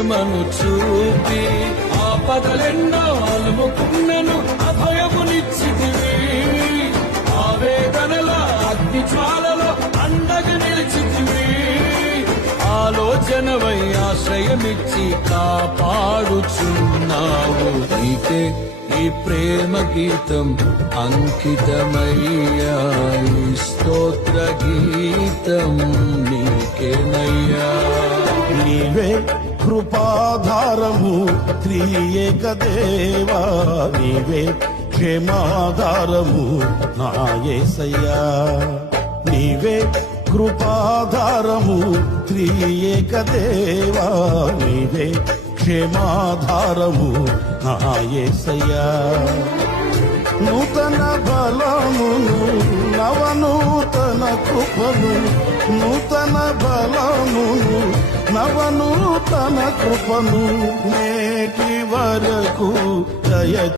ప్రేమను చూపి ఆపదలెన్నో అలుముకున్నను అభయమునిచ్చితివి. ఆవేదనల అగ్ని జ్వాలలో అండగా నిలిచితివి. ఆలోచనవై ఆశ్రయమిచ్చి కాపాడుచున్నావు. నీకే ఈ ప్రేమ గీతం అంకితమయ్యా. ఈ స్తోత్ర గీతం నీకేనయ్యా. నీవే కృపాధారము త్రియేక దేవా, నీవే క్షేమాధారము నా యేసయ్యా. నీవే కృపాధారము త్రియేక దేవా, నీవే క్షేమాధారము నా యేసయ్యా. నూతన బలమును నవనూతన కృపను, నూతన బలమును నవనూతన కృపను నేటి వరకు దయ